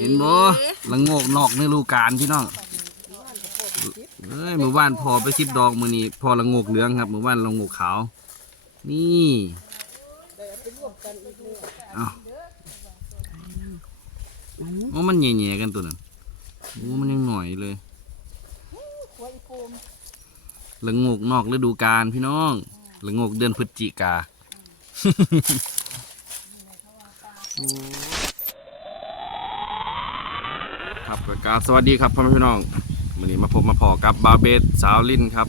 เห็นบ่ละโงกนอกฤดูกาลพี่น้องเอ้ยเมื่อวานพอไปสิบดอกมื้อนี้พอละโงกเหลืองครับเมื่อวานละโงกขาว นี่เอาโอ้มันแหย่ๆกันตัวนั้นโอ้มันยังหน่อยเลยละโงกนอกฤดูกาลพี่น้องละโงกเดือนพฤศจิกา ครับก็กราบสวัสดีครับพ่อแม่พี่น้องวันนี้มาพบมาพอกับบาวเบสสาวลินครับ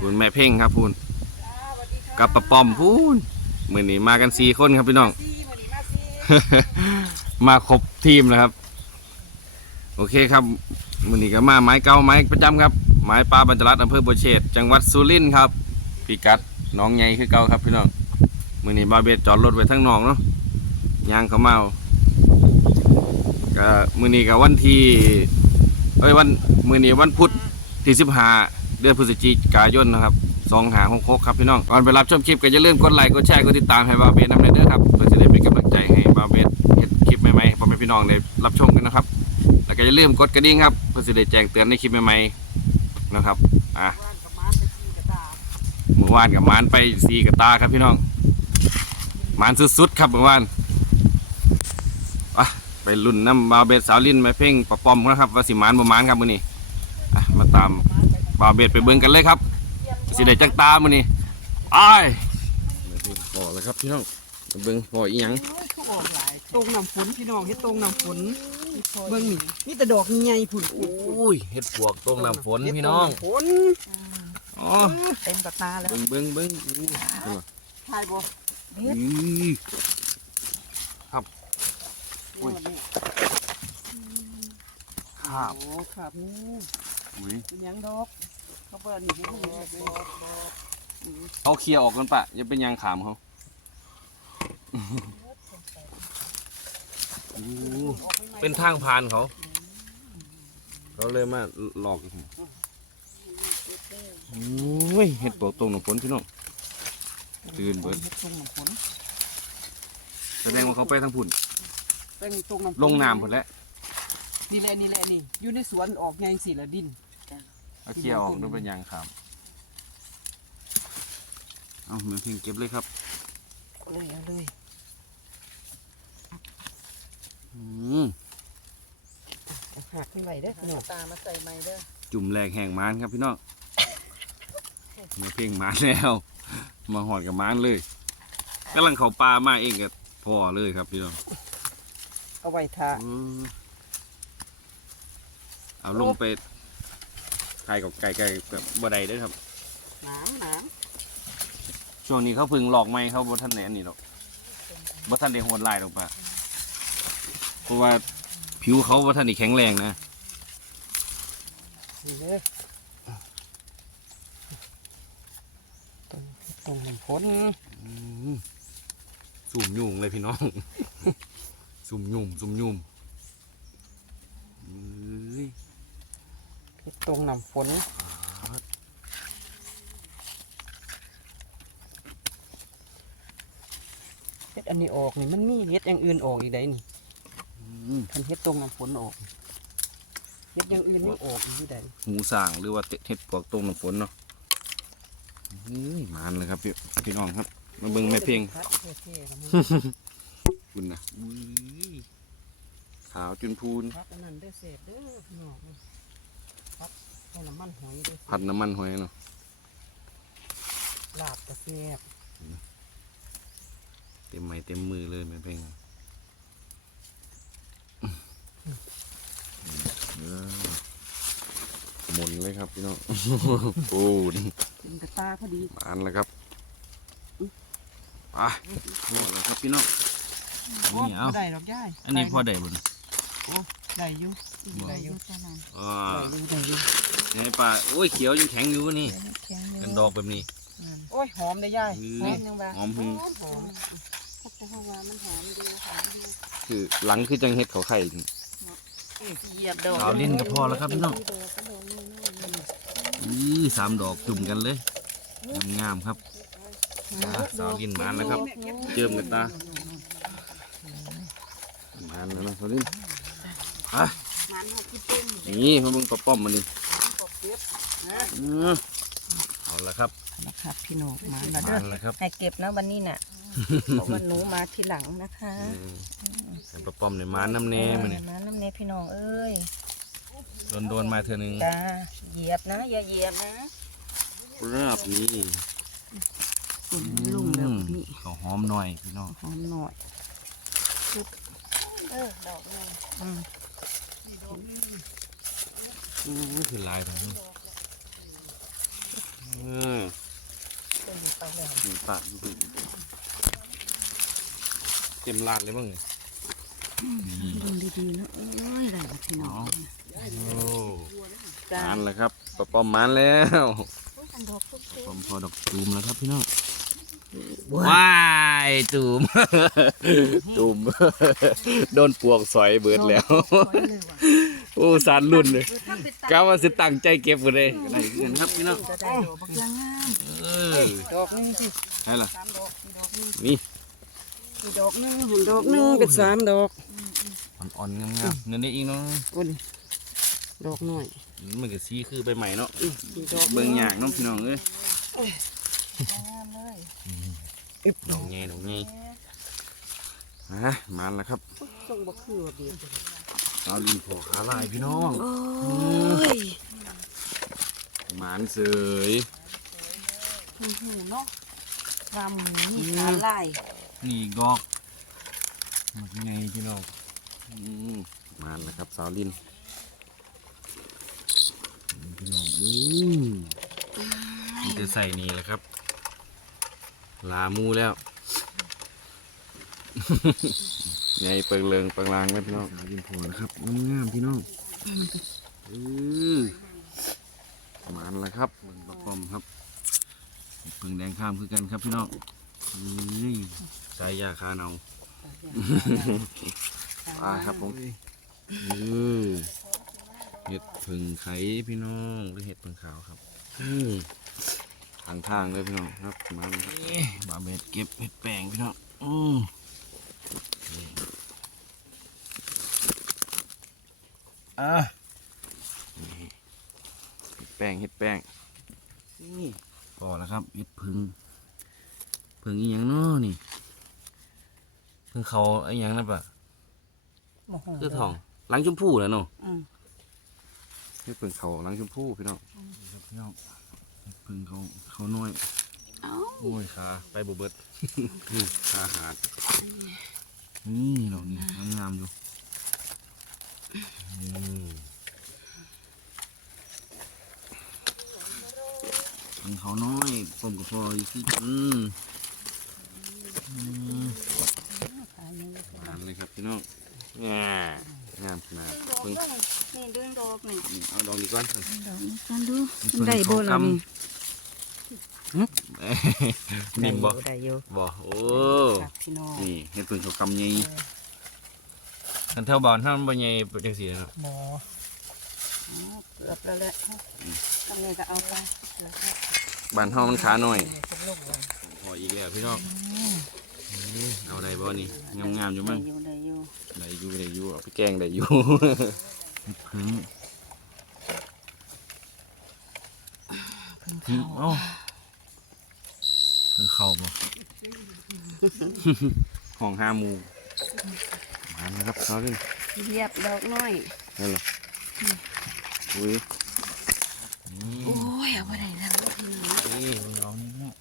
คุณแม่เพ่งครับพูนกับปะป้อมพูนมือนี้มากันสี่คนครับพี่น้อง มาครบทีมนะครับ โอเคครับมือนี้ก็มาไม้เก่าไม้ประจำครับไม้ปลาบรรจรัตน์อำเภอบัวเชษจังหวัดสุรินทร์ครับพิกัดหน้องใหญ่คือเก่าครับพี่น้องมือนี้บาวเบสจอดรถไว้ทั้งหนองเนาะยางเขามาเอา ก็มือนี้กับวันที่เอ้ยวันมือนี้วันพุธที่สิบห้าเดือนพฤศจิกายนนะครับสองหาหกหกครับพี่น้องก่อนไปรับชมคลิปก็อย่าลืมกดไลค์กดแชร์กดติดตามให้บาเบสนำเด้อครับเพื่อจะได้เป็นกำลังใจให้บาเบสเห็นคลิปใหม่ๆพ่อแม่พี่น้องได้รับชมกันนะครับ แล้วก็อย่าลืมกดกระดิ่งครับเพื่อจะได้แจ้งเตือนในคลิปใหม่ๆนะครับอะเมื่อวานกับมานไปสีกับตาครับพี่น้องมานสุดๆครับเมื่อวาน ไปรุ่นน้ำบาวเบสสาวลินแม่เพ่งปะปอมนะครับว่าสิหมานบ่หมานครับมื้อนี้อะมาตามบาวเบสไปเบิ่งกันเลยครับ สิได้จักตามื้อนี้ไปพอเลยครับพี่น้องไปเบิ่งพออีหยังตรงน้ำฝนพี่น้องเฮ็ดตรงน้ำฝนเบิ่งนี่นี่แต่ดอกใหญ่ๆพุ่นโอ้ยเฮ็ดปวกต้มน้ำฝนพี่น้องฝนอ๋อเต็มกระตาแล้วเบิ่งเบิ่งเบิ่งอู้ทายบ่อื้อครับ อุ้ยครับโอ้ครับนี่อุ้ยเป็นหยังดอกเขาเบิ่นนี่บ่รู้ดอกดอกเอาเคลียร์ออกกันปะอย่าเป็นยางขามเขาอู้เป็นทางผ่านเขา เขาเลยมาหลอกอีกโอ้ยเห็ดปลวกตรงหนุฝนพี่น้อง ตื่นเบิดฮ็ดตรงน้ำฝนแสดงว่าเขาไปทางพุ่น เป็นตรงน้ำฝลงน้ำพุ่นแล้วนี่แหละนี่แหละนี่อยู่ในสวนออกใหญ่สิละดินเอาเคลียร์ออกด้วยเป็นยางขามเอาเหมือนเพียงเก็บเลยครับเลยเอาเลยอืมเอาหักขึ้นไว้เด้อพี่น้องตามาใส่ใหม่เด้อจุ่มแหลกแห่งมานครับพี่น้องเหมือนเพียงมานแล้ว มาหอดกับมานเลยกำลังเขาปลามาเองกับพ่อเลยครับพี่น้อง เอาไว้ทาอืมเอาลงไปไก่กับไก่ไก่กับบ่ได้เด้วยครับน้ำน้ช่วงนี้เขาเพึ่งหลอกไม้เขาบ่ทันแหนนนี่หรอกบ่ทันได้โหดลายหรอกป่ะเพราะว่าผิวเขาบ่ทันได้แข็งแรงนะำนี่เด้อตรงตรงน้ำฝนอืมสุ่มยุ่งเลยพี่น้อง สุ่มยุ่มสุ่มยุ่มเอ้ยเฮ็ดตรงน้ำฝนเฮ็ดอันนี้ออกนี่มันมีเฮ็ดอย่างอื่นออกอีกได้นี่อืมคันเฮ็ดตรงน้ำฝนออกเฮ็ดอย่างอื่นนี่ออกอีกที่ใดหูส่างหรือว่าเห็ดปวกตรงน้ำฝนเนาะเฮ้ยมานเลยครับพี่พี่น้องครับมาเบิ่งแม่เพียง คุณนะอุ้ยขาวจุนพูนพัดอันนั้นได้อเศษเด้อพี่น้องพัดให้น้ำมันหอยเด้อผัดน้ำมันหอยเนาะลาบกระเสียบเต็มไม้เต็มมือเลยแม่เพ่งเออหมุนเลยครับพี่น้องโอ้ดกินกระตาพอดีมานแล้วครับไปโอ้แล้วครับพี่น้องโอ้นี่เอาบ่ได้ดอกย่ายอันนี้พอได้บุญได้อยู่บ่ได้อยู่อ่าได้อยู่ได้อยู่ไงป่าโอ้ยเขียวยังแข็งอยู่วะนี่เป็นดอกแบบนี้โอ้ยหอมได้ย่ายอืมหอมยังบ่หอมหึงหอมเพราะว่ามันหอมดีหอมดีคือหลังคือจังเห็ดเขาไข่เหยียบดอกเอาลิ้นก็พอแล้วครับพี่น้องดอกก็ดอกน้อยๆอือสามดอกจุ่มกันเลยงามๆครับอ่าสาวลินมานแล้วครับ เจิมกันตามานแล้วนะสาวลินดอะมันหอดที่ต้มนี่มาเบิ่งปลาป้อมมันนี่กบเก็บนะอือเอาละครับนะครับพี่น้องมามาแล้วเด้อแล้วครับให้เก็บนะวันนี้น่ะเพราะว่าหนูมาทีหลังนะคะอืมเป็นปลาป้อมในมาน้ำแน่มันนี่มาน้ำเนพี่น้องเอ้ยโดนโดนๆมาเธอหนึ่งจ้าเหยียบนะ อย่าเหยียบนะราบนี่ลุ่มแล้วนี่ข้าวหอมหน่อยพี่น้องหอมหน่อยเออดอกนึงอืมอู้คือลายตรงนี้เออเป็นไปแล้วมีปาดูเต็มลาดเลยบ้างเลยนี่ดึงดีๆนะโอ้ยได้ละพี่น้องโอ้มันแล้วครับปลาป้อมมันแล้วอันดอกทุกป้อมพอดอกตูมแล้วครับพี่น้อง ว้ายตูมตูมโดนปวกสอยเบิดแล้ว โอ้สารรุ่นเลยกะว่าสิตั้งใจเก็บหมดเลยได้เงินครับพี่น้องจะได้ดอกบักยางงามเออดอกนึงสิใช่ล่ะสามดอกสี่ดอกนึงนี่อีดอกหนึงหันดอกหนึงเป็นสามดอกอ่อนๆงามๆเงินนี้อีกเนาะโอ้ยดอกหน่อยมันก็สีคือใบใหม่เนาะอีดอกเบิ่งอย่างเน้องพี่น้องเอ้ย งามเลยดอกไงดอกไงฮะมาแล้วครับส่งบักคือว่าดีเอาลินพอขาลายพี่น้องโอ้ยหมานเสยหูหูเนาะงามหมูนี่ขาลายนี่อีกดอกมันไงพี่น้องอืมหมานแล้วครับสาวลินนี่พี่น้องอือมันจะใส่นี่แหละครับ ลามูแล้วไงเปิงเลิงเปิงลางเลยพี่น้องสาวลินพอนะครับงามๆพี่น้องอือหมานแล้วครับมันประกอมครับเปิงแดงข้ามคือกันครับพี่น้องนี่ใส่ยาคาเนาปลาครับผมเออเห็ดผึ่งไข่พี่น้องหรือเห็ดผึ่งขาวครับอืม ทางทางเลยพี่น้องครับมาเลยครับบาเบ็ดเก็บเห็ดแปลงพี่น้องอืมนี่อะนี่เห็ดแป้งเห็ดแป้งนี่พอแล้วครับเห็ดผึ่งผึ่งอีหยังเนาะนี่ผึ่งเขาไอ้หยังนั่นปะโมโหคือทองหลังชมพู่แหล้วเนาะอืมนี่เพิ่งเขาหลังชมพู่พี่น้องครับพี่น้องเพิ่งเขาเขาน้อยโอ้ยขาไปบุเบิดขาหาดนี่ดอกนี่งามๆอยู่อืมเพิ่งเขาน้อยผมกับพ่ออยู่ที่อืมอืมงามเลยครับพี่น้องงางามขนาดดอกเพิ่งด้วยนี่ดึงดอกนี่เอาดอกนี้ก่อนดอกนี้กันดูเพิ่งได้เขาบ่ล่ะกำ นี่นิ่มบ่ได้อยู่บ่โอ้ครับพี่น้องนี่เฮ็ดปืนเขากำใหญ่คันเท่าบอลถ้ามันบ่ใหญ่เป็นจังซี่เนาะหมออ๋อเกือบแล้วแหละทำไงก็เอาไปเดี๋ยวก็บ้านเฮามันขาน้อยพวกลูกเลยพออีกแล้วพี่น้องอืมเอาได้บ่นี่งามๆอยู่มั้งได้อยู่ได้อยู่ได้อยู่ได้อยู่เอาไปแกงได้อยู่พึ่งเพิ่งพึ่งเข้าเอ้าพึ่ง เข้าบ่ห้องห้าหมู่มาแล้วครับเขาเล่นเหยียบดอกน้อยนั่นเหรออุ้ยนี่โอ้ยเอาไปได้แล้วพี่น้องนี่ลองนี่นะ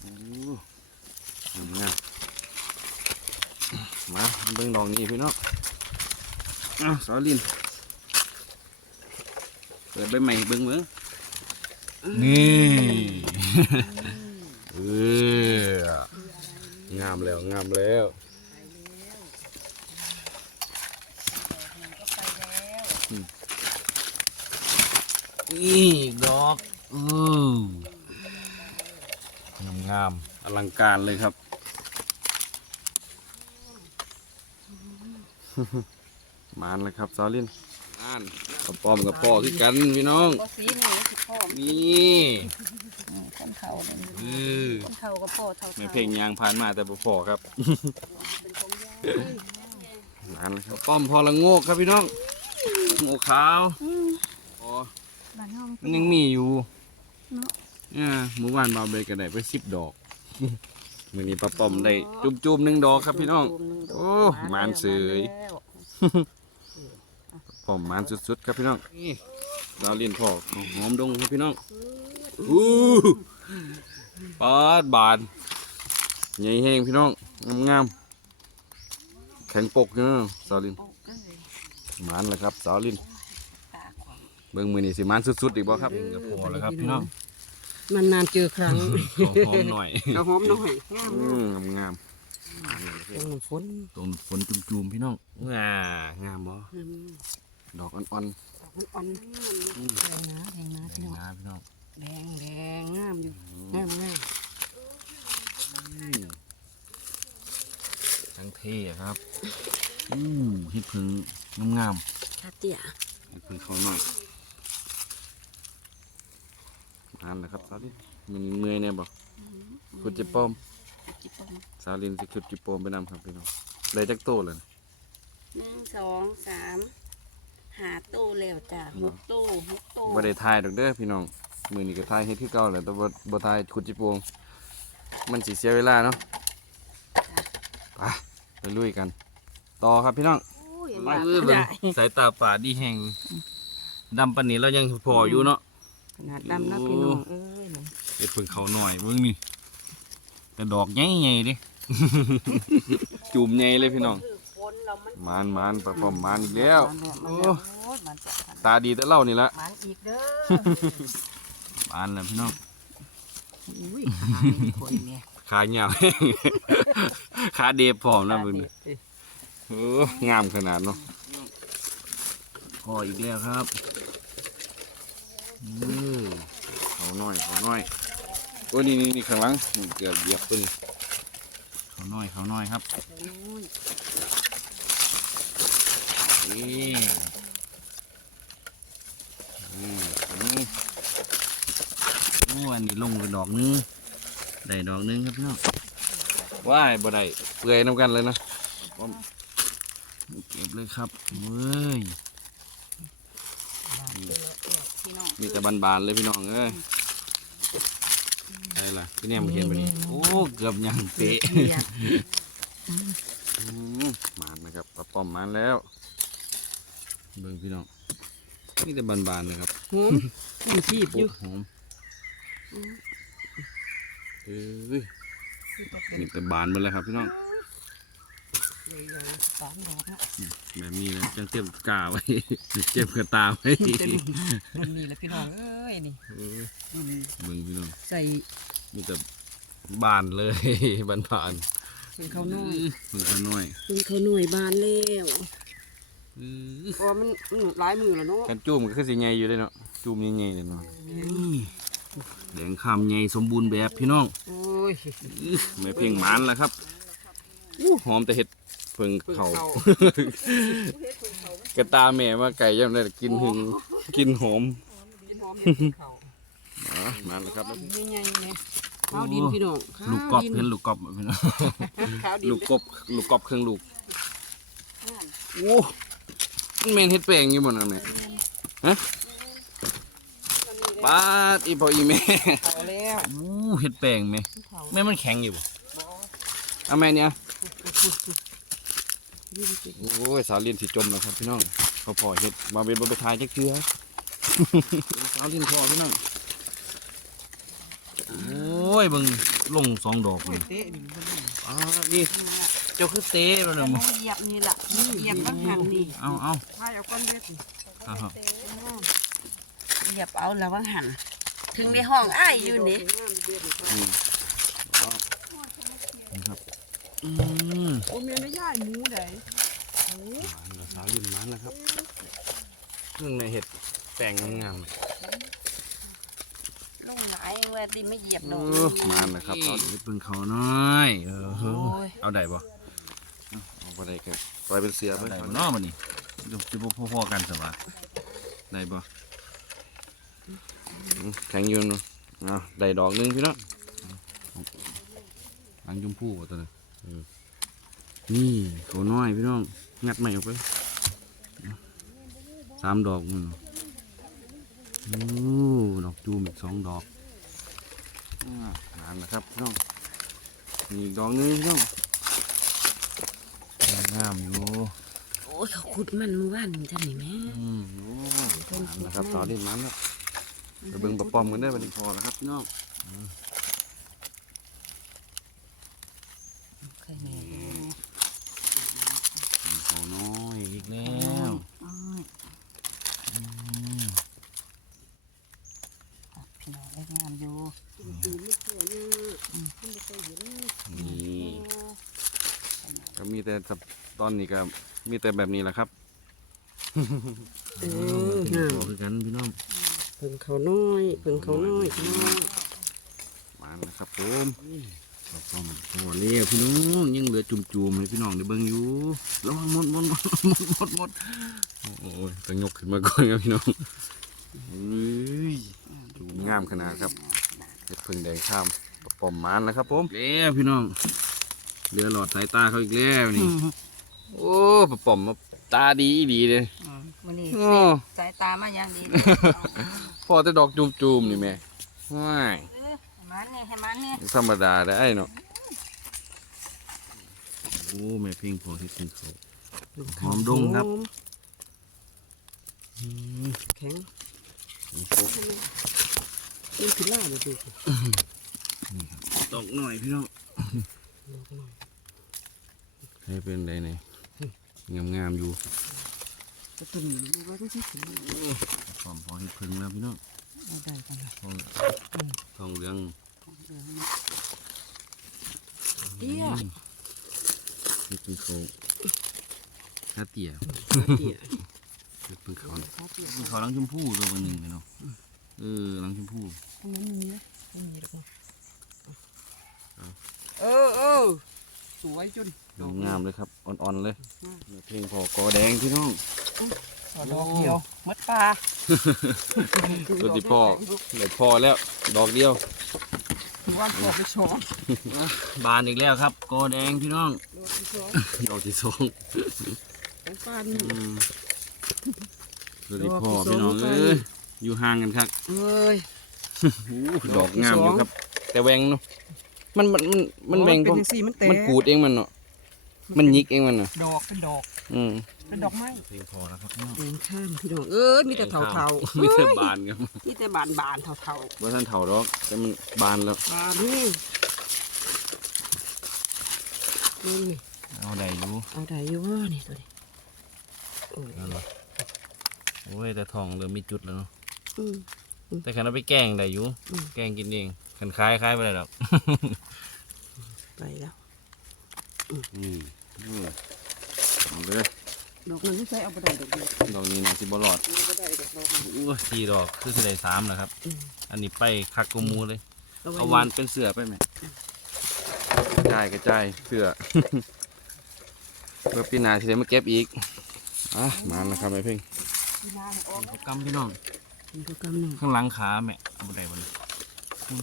โอ้งามมาเบิ่งดอกนี้พี่น้องอ้าวสาวลินเปิดใบใหม่ให้เบิ่งเบิ่ง นี่เอองามแล้วงามแล้วนี่ดอกอืองามงามๆอลังการเลยครับมานเลยครับซอลินอ่าน กับป้อมกับพ่อคือกันพี่น้องก็สีนี่สิพ่อนี่คนเฒ่าเลยเออคนเฒ่าก็พ่อเฒ่าไม่เพลงยางผ่านมาแต่บ่พอครับเป็นของยายนั่นเลยครับป้อมพอละโงกครับพี่น้องโงกขาวอ๋อบ้านเฮามันยังมีอยู่เนาะอ่าเมื่อวานมาเบยก็ได้ไปสิบดอกมือนี้ป้าป้อมได้จุ่มๆหนึ่งดอกครับพี่น้อง โอ้หมานเสย ป้อมหมานสุดๆครับพี่น้องนี่ดาวเลียนพ่อหอมดงครับพี่น้องอู้ปาดบานใหญ่แห้งพี่น้องงามๆแข็งปกเนาะสาวลินหมานแล้วครับสาวลินเบิ่งมือนี่สิหมานสุดๆอีกบ่ครับก็พอแล้วครับพี่น้องมันนานเจอครั้งขอหอมหน่อยกระหอมหน่อยงามอืมงามตรงน้ำฝนๆตรงฝนจุ่มๆพี่น้องว้างามบ่อืม ดอกอ่อนอ่อนแดงนะแดงนะๆพี่น้องนะพี่น้องแดงแดงงามอยู่งามงามทั้งเท่ครับอู้เฮ็ดผึ่งงามตาเตี้ยๆเฮ็ดผึ่งเขาหน่อยทานนะครับสาวลินมันเมื่อยแน่บ่คุณจิปอม จิบปองสาวลินสิขุดจิปอมไปนำครับพี่น้องได้จักโตเลยหนึ่งสองสาม หาตู้แล้วจ้ะหกตู้หกตู้บ่ได้ทายดอกเด้อพี่น้องมื้อนี้ก็ทายเฮ็ดคือเก่าแหละแต่บ่บ่ทายขุดจิปอมมันสิเสียเวลาเนาะไปไปลุยกัน ต่อครับพี่น้องโอ้ยมามาเออเบิ่งสายตาป่าดีแห้งดำปานนี้เรายังพออยู่เนาะขนาดดำนะพี่น้องเอ้ยนะเฮ็ดเพิ่งเขาหน่อยเบิ่งนี่แต่ดอกใหญ่ๆเดิจุ่มใหญ่เลยพี่น้องฝ นเรามันมานมานปลาป้อมมานอีกแล้วมันโอ้แล้วโอ้ยมันจะทันตาดีแต่เล่านี่ละมันอีกเด้อมานแล้วพี่น้องอุ้ยขาเนี่ยคอยเนี่ยขาเหยาวขาเดบพร้อมนะเบิ่งนี่โอ้งามขนาดเนาะพออีกแล้วครับอือเขาน้อยเขาน้อยโอ้ยนี่นี่นี่ข้างหลังนี่เกือบเหยียบตัวนี้เขาน้อยเขาน้อยครับนี่อืม อืมโอ้อันนี้ลงไปดอกนึงได้ดอกนึงครับพี่น้องว้ายบ่ได้เปื่อยน้ำกันเลยนะผมเก็บเลยครับเว้ยพี่น้องมีแต่บานๆเลยพี่น้องเอ้ยอะไรล่ะพี่เนี่ยมาเห็นแบบนี้โอ้เกือบยังเตะอืมมานะครับปลาป้อมมาแล้ว เบิ่งพี่น้องนี่แต่บานๆเลยครับหอมมีชีพอโอ้ยู่หอมเอ้ยนี่แต่บานหมดเลยครับพี่น้องสามดอกเนาะแบบนี้เลยจังเตรียมกาไว้เจ็บกระตาไว้เป็นรุ่นนี้แหละพี่น้องเอ้ยนี่เออรุ่นนี้เบิ่งพี่น้องใส่มีแต่บานเลย บานบานเป็นข้าวน้อยๆมันก็น้อยเป็นข้าวหน่วยบานแล้ว เออเพราะว่ามันมันหลายมือแล้วเนาะกันจุ่มก็คือสิใหญ่อยู่เลยเนาะจุ่มใหญ่ๆเลยเนาะแดงคำใหญ่สมบูรณ์แบบพี่น้องโอ้ยอื้อไม่เพียงหมานแล้วครับอู้หอมแต่เห็ดเพิ่งเพิ่งเขาเข้ากระตาแม่มาไก่ยังได้กินหึงกินหอมกินหอมเห็ดเพิ่งเข้าอ๋อนั่นแหละครับใหญ่ๆเนี่ยข้าวดินพี่น้องข้าวลูกกอบดินเห็นลูกกอบพี่น้องข้าวดินลูกกบลูกกอบเครื่องลูกโอ้ มันแม่นเห็ดแปลงอยู่บ่นั่นแม่ฮะปาดอีพ่ออีแม่เข้าแล้วอู้เห็ดแปลงแม่เข้าแม่มันแข็งอยู่บ่เอาแม่เนี่ยโอ้ยสาวเรียนสิจมแล้วครับพี่น้องพอพอเห็ดมาเป็นบนไปทายจักเชือสาวเรียนพอพี่น้องโอ้ยเบิ่งลงสองดอกโอ้เลยยเตะดินบ่ได้อ่านี่ เจ้าคือเต้แล้วแต่เนาะหนูเหยียบนี่ล่ะเหยียบต้องหันนี่เอาเอาพายเอาก้อนเล็ดนี่เอาเอาเหยียบเอาแล้วว่าหัน ถึงในห้องอ้ายอยู่นี่อืมเอานะครับอืมโอ้แม่ไม่ย่ายหมูไดมาแล้วสาวเรียนมาแล้วครับเครื่องในเห็ดแปลงงามๆเลยลงหลายเว่าที่ไม่เหยียบเอดอกอมาแล้วครับเอาเห็ดเพิ่งเขาน้อย เออโอ้ยเอาได้ปะ เอาไปได้ครับปล่อยเป็นเสือไปได้บ่เนาะบัดนี้ดูสิบ่พอๆกันซะว่าได้ปะอืมแข็งอยืนเนาะเอาได้ดอกหนึงพี่เนาะหลังชมพู่บ่ตัวนึงนี่เขาน้อยพี่น้องงัดใหม่ออกไปสามดอกมันโอ้ดอกจูมอีกสองดอก อ่างานนะครับพี่น้องมีอีกดอกหนึงพี่น้อง งามอยู่โอ้ยเขาขุดมันเมื่อวานนี่ท่านนี่แม่ อืมโอ้งามนะครับต่อดินมันแล้วไปเบิ่งปะปอมกันได้อบัดนี้พอแล้วครับพี่น้อง เคยแม่ เขาน้อยอีกแล้ว อ้อยพี่น้องได้งามอยู่ นี่ก็มีแต่สับตอ นนี้ก็มีแต่แบบนี้แหละครับเอองามคือกันพี่น้องเพิ่งเขาน้อยเพิ่งเขาน้อยพี่น้องมานะครับผมปะปอมโอ้นี่พี่น้องยังเหลือจุ่มๆให้พี่น้องได้เบิ่งอยู่ระวังหมดหมดหมดหมดหมดมดโอ้ยต้องยกขึ้นมาก่อนครับพี่น้องเฮ้ยดูงามขนาดครับเห็ดพึ่งแดงข้ามปะปอมมานนะครับผมแล้วพี่น้องเหลือหลอดสายตาเขาอีกแล้วนี่ โอ้ปะปอมมาตาดีดีเลยวันนี้โอ้สายตามาอย่างดีพอแต่ดอกจุ่มๆนี่แม่ว้ายให้มันนี่ให้มันนี่ธรรมดาได้เนาะโอ้แม่เพ่งพอที่กินเขาหอมดงครับหอมแข็งนี่คือล่าเลยดูสิตกหน่อยพี่น้องให้เป็นไดเนี่ย งามๆอยู่กระตุ้นว่าต้องใช้ถุงมือพร้อมพอที่พึ่งแล้วพี่น้องเอาได้กันเลยทองทองเหลืองเตี้ยนี่เป็นเขาหน้าเตี่ยเตี้ยนี่เป็นเขาเขาเตี้ยเป็นเขาลังชมพู่ตัวหนึ่งเนาะเออลังชมพู่ตรงนั้นมีไหมไม่มีหรอกเออเออส วยจนดอกงามเลยครับ อ่อนๆเลยเพลงพอกอแดงพี่น้องดอกเดียวมัดปลาตัวที่พ่อเหลือพอแล้ว ดอกเดียวถือว่าพอไปช้อนบานอีกแล้วครับกอแดงพี่น้อง ดอกที่ช้อนดอกที่สองของปลานี่อืมตัวที่พ่อดอกที่สองพี่น้องดอกที่เอ้ยอยู่ห่างกันครับเอ้ยดอกงามอยู่ครับ แต่แหวงเนาะ มันมันมันมันแหวงเพเป็ราะนจังซี่มันแตก มันกูดเองมันเนาะมันยิกเองมันเนาะดอกเป็นดอกอืมเป็นดอกไม้เพลงพอแล้วครับพี่น้องเดินข้ามพี่น้องเอ้ยมีแต่เถาเถาๆมีแต่บานครับมีแต่บานบานๆเถาเถาว่าท่านเถาดอกแต่มันบานแล้วๆบานนี่นี่นี่เอาได้อยู่เอาได้อยู่ว่านี่ตัวนี้โอ้ยนั่นเหรอโอ้ยแต่ทองเริ่มมีจุดแล้วเนาะอืม แต่ขันเอาไปแกงได้อยู่อืม แกงกินเอง ขันคล้ายคล้ายไปเลยหรอกไปแล้วนี่นี่เอาเลยดอกนั้นไม่ใช่เอาไปได้ดอกเดียวดอกนี้นะสิบหลอดเอาไปได้ดอกดอกอู้สี่ดอกคือสิได้สามแล้วครับ อืมอันนี้ไปคักกว่าหมูเลยเอาไว้เอาวานเป็นเสือไปไหมกระจายกระจายเสือ เพื่อปีหนาที่ได้มาเก็บอีกอะมาแล้วครับไอ้เพ่งที่นาให้ออกกำพี่น้อง มันก็กำหนึ่งข้างหลังขาแม่เอาได้บ่เนี่ยอืม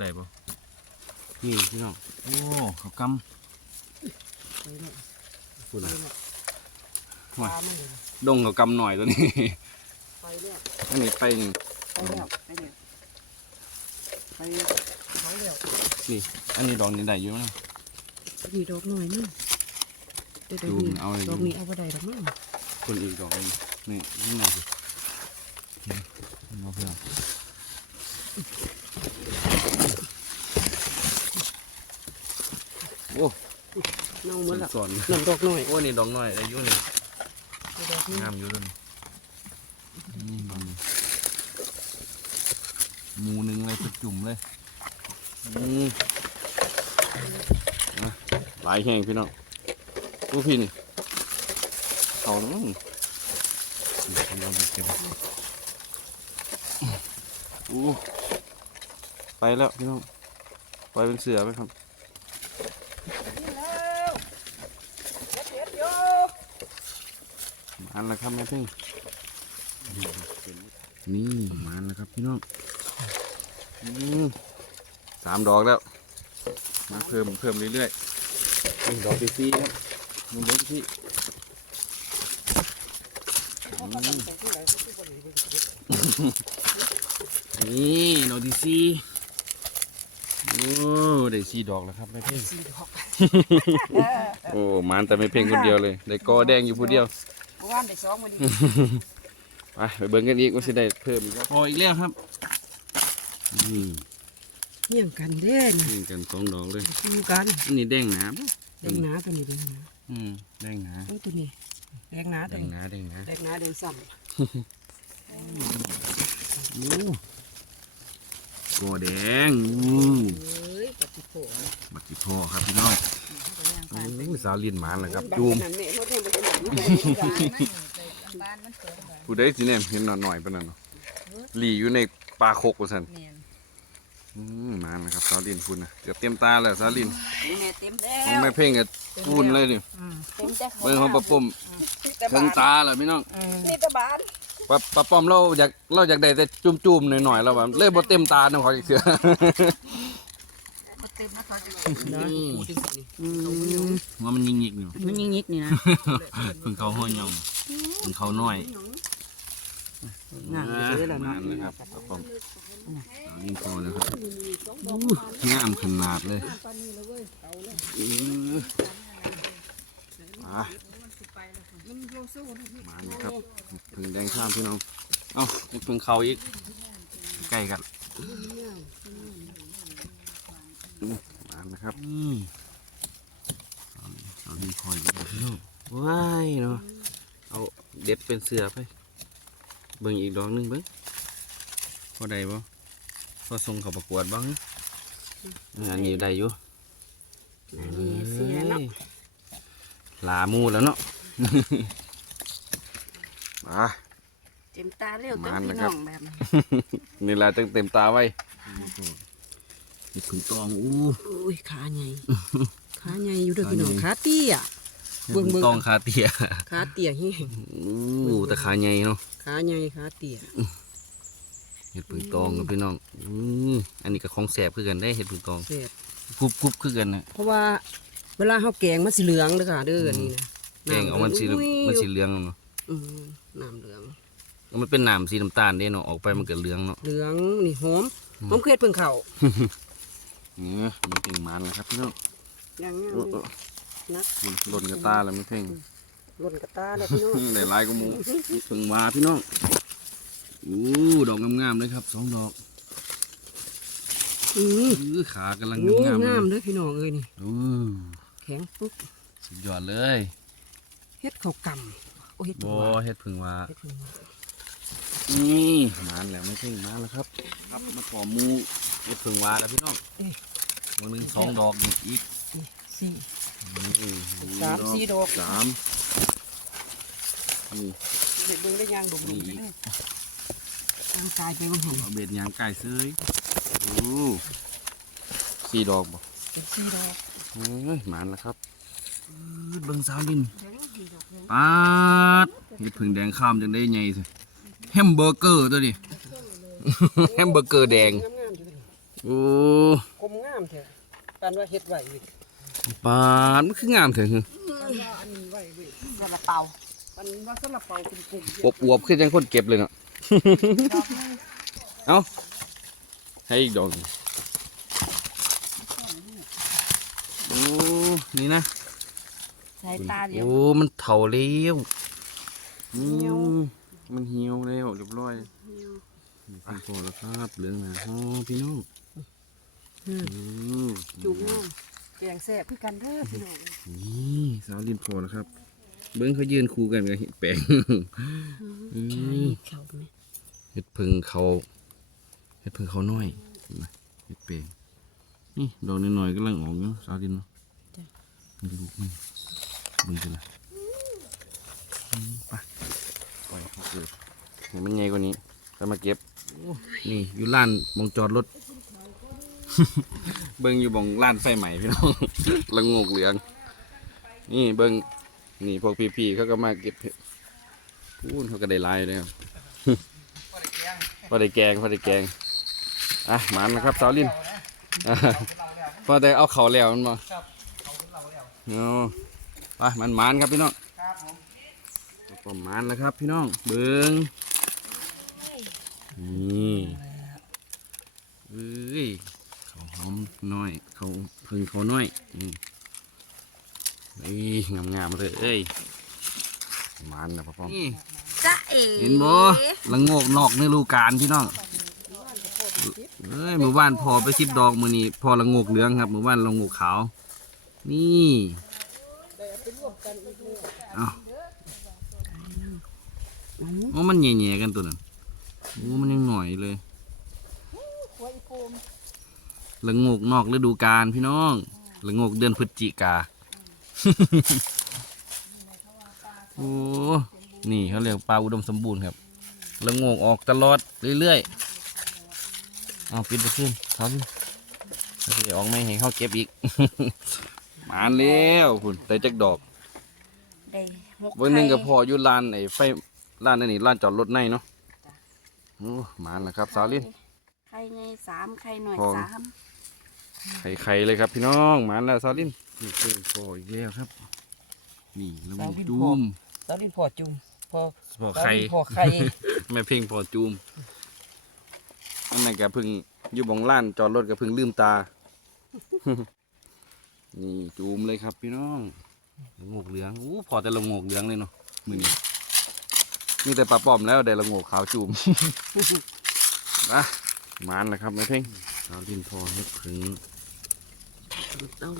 ได้บ่นี่พี่น้อง โอ้เขากไปแล้วำคุณไปอะแล้วห่วยปลาไม่เลยดงเขากำหน่อยตัวนี้ไปแล้วอันนี้ไปหนึ่งไปแล้วไปแล้วไปเขาแล้วนี่ อันนี้ดอกนี้ได้อยู่นะดีดอกหน่อยนึงแต่ดอกดูนี้มันเอาเลยดอกนี้เอาไปได้ดอกมั้งคนอีกดอกหนึงนี่นี่ไหนสินี่เอาเพื่อน โอ้เน่าหมดละสอนนั่นดอกหน่อยโอ้นี่ดอกน้อยอายุนี่ดอกนี้งามอยู่ด้วยนี่ดอกนี้หมูหนึ่งเลยจุ่มๆเลยอืมนะหลายแห้งพี่น้องดูพี่นี่เขาแล้วมั้งนี่ทำเอาไปเก็บอู้ไปแล้วพี่น้องไปเป็นเสือไปครับ มันแล้วครับแม่พี่นี่มันแล้วครับพี่น้องอืมสามดอกแล้วมาเพิ่มเพิ่มเรื่อยนี่ดอกที่สี่ครับนี่ดอกที่สี่นี่ดอกที่สี่โอ้ได้สี่ดอกแล้วครับไม่เพ่งสี่ดอกโอ้มันแต่ไม่เพ่งคนเดียวเลย ได้กอแดงอยู่ผู้เดียว เมื่อวานได้สองวันนี้ไปไปเบิ่งกันอีกว่าสิได้เพิ่มอีกครับพออีกแล้วครับนี่เยี่ยงกันเด้นยิงกันสองดอกเลยคู่กันอันนี้แดงหนาบ่แดงหนาตัวนี้แดงหนาอืมแดงหนาโอ้ตัวนี้แดงหนาแดตัวงนี้หนาแดงหนาแดงหนาแดงซ้โอ้กอแดงอู้เอ้ยปฏิโผล่บักจิพ่อครับพี่น้องก็ยังผ่านไปโอ้สาวลินหมานแล้วครับำจูม นั่นแม่เขาเรียกว่าเป็นหนั งบ้านมันเกิดแบบผู้ใดสิแนมเห็นหน่อยๆปานนั้นเนาะหลีอยู่ในปลาโคกว่าซั่นเนียนอืมหมานนะครับสาวลินคุณนะเกือบเต็มตาแล้วสาวลินนี่แม่เต็มแล้ของวแม่เพ่งก็ปูนเลยดิเต็มจ้ะเบิ่งของปลาปุ่มแต่ถึบางนตาแล้วพี่น้องนี่แต่บานปลาปลาป้อมเราอยากเราอยากได้แต่จุ่มๆหน่อยๆแล้วแบบเลยบ่เต็มตาน้ำขออีกเสือ เต็มนะคะนะคู่จังสิว่ามันยิงยิกอยู่มันยิงยิกนี่นะเพิ่งเขาห้อยยองเพิ่งเขาน้อยงามเลยล่ะมาเนาะเลยครับปลาป้อมเอายิงพอแล้วครับอู้งามขนาดเลยอื้ออะมาเลยครับพึ่งแดงข้ามพี่น้องเอ้าพึ่งเขาอีกใกล้กัน อื้อมานะครับอืมเอาดินคอยไปพี่น้องว้ายเนาะเอาเด็ดเป็นเสือไปเบิ่งอีกดอกหนึงเบิ่งพอได้บ่พอส่งเขาประกวดบ้างอันนี้ได้อยู่นี่เสียเนาะอ้ยลาหมูแล้วเนาะมาเต็มตาเร็วมัเต็มนพี่นะครัน้บองแบบนี้นี่แหละตั้งเต็มตาไว้ นี่ผึ่งตองอู้อุ้ยขาใหญ่ขาใหญ่อยู่เด้อพี่น้องขาเตี้ยเบิ่งผึ่เบิ่งตองคาเตียขาเตี้ยแห้งอู้แต่ขาใหญ่เนาะขาใหญ่ขาเตี้ยเห็ดผึ่งตองกับพี่น้องอื้ออันนี้ก็ของแสบคือกันได้เห็ดผึ่งตองเสร็จกรุบกรุบคือกันนะเพราะว่าเวลาเฮาแกงมันสิเหลืองเด้อค่ะเด้ออันนี้นะแกงเอามันสีอุ้ยมันสีเหลืองเนาะอืมน้ำเหลืองเอามันเป็นน้ำสีน้ำตาลเด้เนาะออกไปมันก็เหลืองเนาะเหลืองนี่หอมหอมเคล็ดเพิ่งเข้า เนี่ยมันติ่งมันนะครับพี่น้องอย่างงามเออเลเอยอนักหล่นกระตาแล้วไม่เพ่งหล่นกระตาเลยพี่น้องได้หลายกว่าหมูเพิ่งมาพี่น้องอู้ดอกงามๆเลยครับสองดอกอืออื้อขากำลังโอ้งามๆงามเลยเด้อพี่น้องเอ้ยนี่อู้แข็งปุ๊บสุดยอดเลย เฮ็ดข้าวกำโอ้เฮ็ดบตัวอเฮ็ดเพึ่งว่าเฮ็ดเพิ่งว่า นี่มานแล้วไม่เพ่งมาแล้วครับ ครับมาขอหมูเฮ็ดเพึ่งว่าแล้วพี่น้องวันหนึ่งสองดอกอีกอีกนี่สี่นี่สามสี่ดอกสามนี่เด็กเบิ่งได้ยางดุมนี่ๆอีกเด้อร่างกายไปบางหันเอาเบ็ดยางไก่ซื้อโอ้สี่ดอกบ่สี่ดอกเฮ้ยหมานแล้วครับอื้อเบิ่งสาวดินปาดเห็ดผึ่งแดงข้ามจังได้ไงสิ แฮมเบอร์เกอร์ตัวนี้ แฮมเบอร์เกอร์แดงงามๆอยู่เด้อโอ้กลมงามแท้ปานว่าเฮ็ดไว้อีกปาดมันคืองามเถอะปานว่าอันนี้ไว้เว้ยกระเป๋าปานว่าสลับเป่าเป็นกลุ่มอวบอวบๆขึ้นจังคนเก็บเลยเนาะเอาให้อีกดอกหนึ่งโอ้นี่นะสายตาเดียวโอ้มันเถาแล้วอืม มันเหี่ยวแล้วเรียบร้อยนี่เป็นพอแล้วครับเหลืองหนาฮอพี่น้องอืมอืมจุ่มงามแกงแซ่บคือกันเด้อพี่น้องนี่สาวลินพอแล้วครับ เบิ้งเขายืนคู่กันกับเห็ดแปลงอืมเข้าไปเห็ดพึ่งเขาเห็ดพึ่งเขาน้อยเห็นไหมเห็ดแปลงนี่ดอกน้อยๆกำลังออกเนาะสาวลินเนาะมันลูกมันมึงจะละอืมไป ปล่อยเขาเกิดเห็นมันใหญ่กว่านี้ก็มาเก็บ นี่อยู่ร้านมองจอดรถ เบิ้งอยู่บองร้านไฟใหม่พี่น้องละงกเหลือง นี่เบิ้งนี่พวกพี่ๆเขาก็มาเก็บเห็ดพูนเขาก็ได้หลายเลยครับพอได้แกงพอได้แกงอะหมันนะครับสาวลินอะพอได้เอาเขาแล้วมันมาเอาไปมันมันๆครับพี่น้อง ประมาณนะครับพี่น้องเบิ้งนี่เอ้ยเขาหอมน้อยเขาเพึ่งเขาน้อยนี่นี่งามๆเลยเอ้ยมันนะพ่อพ่อนี่จ้าเอ๋เห็นบ่ละโงกนอกในฤดูกาลพี่น้องเอ้ยหมู่บ้านพอไปสิบดอกมือนี้พอละโงกเหลืองครับหมู่บ้านละโงกขาว นี่เอา โอ้มันแย่ๆกันตัวนั้นโอ้มันยังหน่อยเลยละโงกนอกฤดูกาลพี่น้องละโงกเดือนพฤศจิกาโอ้นี่เขาเรียกปลาอุดมสมบูรณ์ครับละโงกออกตลอดเรื่อยๆเอาปิดไปขึ้นครับโอเคออกไม่ให้เขาเก็บอีก มาแล้วคุณแต่จักดอกได้หกเวันหนึงกับไข่พ่ออยู่ลานไอ้ไฟ ลานอันนี้ลานจอดรถในเนาะโอ้มาแล้วครับสาวลินไข่ในสามไข่หน่อยพอ สามไข่ไข่เลยครับพี่น้องมาแล้วสาวลินนี่เจอพ่ออีกแล้วครับ นี่ละโงกจูมตอนนี้พอจุ่มพอพ่อไข่พอไข่ แม่เพ่งพอจูมอันนั้นก็เพึ่งอยู่บองล้านจอดรถก็เพึ่งลืมตา นี่จูมเลยครับพี่น้องละโงกเหลืองอู้พอแต่ละโงกเหลืองเลยเนาะมือนี้ มีแต่ปลาป้อมแล้วได้ละโงกขาวจูม นะมานแหละครับแม่เพ่งเราดินพอให้ถึงต้ม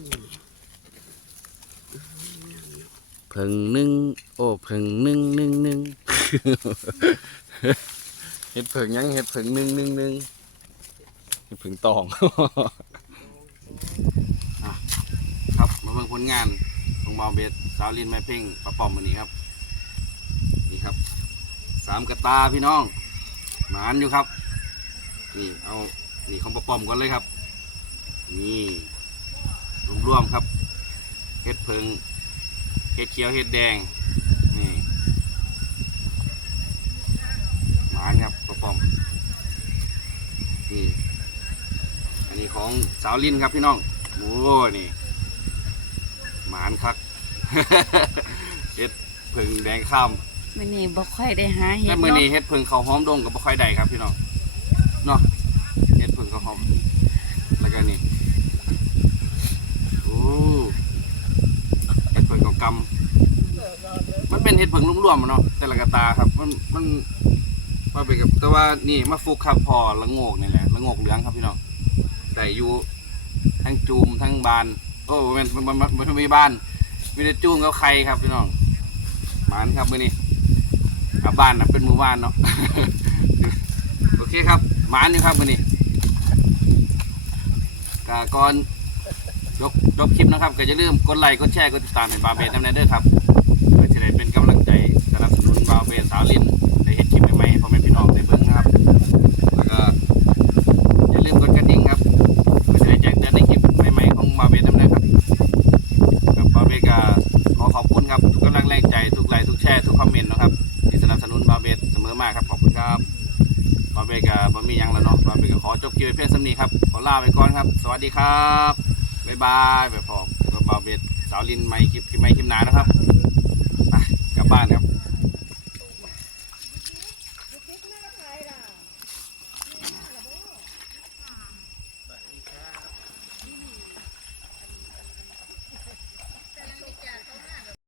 เพิ่งหนึ่งโอ้เพิ่งหนึ่งหนึ่งหนึ่งเห็ดเพิ่งยังเห็ดเพิ่งหนึ่งหนึ่งหนึ่งเห็ดเพิ่งตองอะครับมาเบิ่งผลงานของเบาเบสสาวลินแม่เพ่งปลาปอมวันนี้ครับ นี่ครับ สามกระตาพี่น้อง หมานอยู่ครับ นี่เอา นี่ของปปอมก่อนเลยครับ นี่รวมๆครับ เห็ดเพิงเห็ดเขียวเห็ดแดง นี่ หมานครับปปอม นี่ อันนี้ของสาวลินครับพี่น้อง โอ้นี่ หมานคักเห็ดเพิงแดงข้าม มื่อนี้บ่ค่อยได้หาเห็และดมือเนาะนี้เฮ็ดเพิงเขาวหอมดงกับบ่ค่อยได้ครับพี่น้องเนาะเฮ็ดเพิงเขาวหอมแล้วก็นี่โอ้เฮ็ดเพิงเขาวกำมันเป็นเฮ็ดเพิงรวมๆอะเนาะแต่ละกระตาครับ มันมันว่าไปกับแต่ว่านี่มาฟุกครับพอละโงกนี่แหละละโงกเหลืองครับพี่น้องแต่อยู่ทั้งจูมทั้งบานโอ้มันมันมันมันมันมีบานมีแต่จูมกับไข่ครับพี่น้องหมานครับมื้อนี้ กลับบ้านนะเป็นหมู่บ้านเนาะ โอเคครับหมานี่ครับวันนี้ก็ก่อนยกยกคลิปนะครับ ก็จะลืมกดไลค์กดแชร์กดติดตามให้บาเบสน้ำในเด้อครับเพื่อจะได้เป็นกำลังใจสนับสนุนบาเบสสาวลินได้เห็นคลิปใหม่ๆให้พ่อแม่พี่น้องได้ บ่มียังแล้วเนาะบาเบสก็ขอจบคลิปไว้เพียงสำนีครับ ขอลาไปก่อนครับ สวัสดีครับ บ๊ายบายไปพบกับบาเบสสาวลินไม่คลิปคลิปไม่คลิปหนานะครับ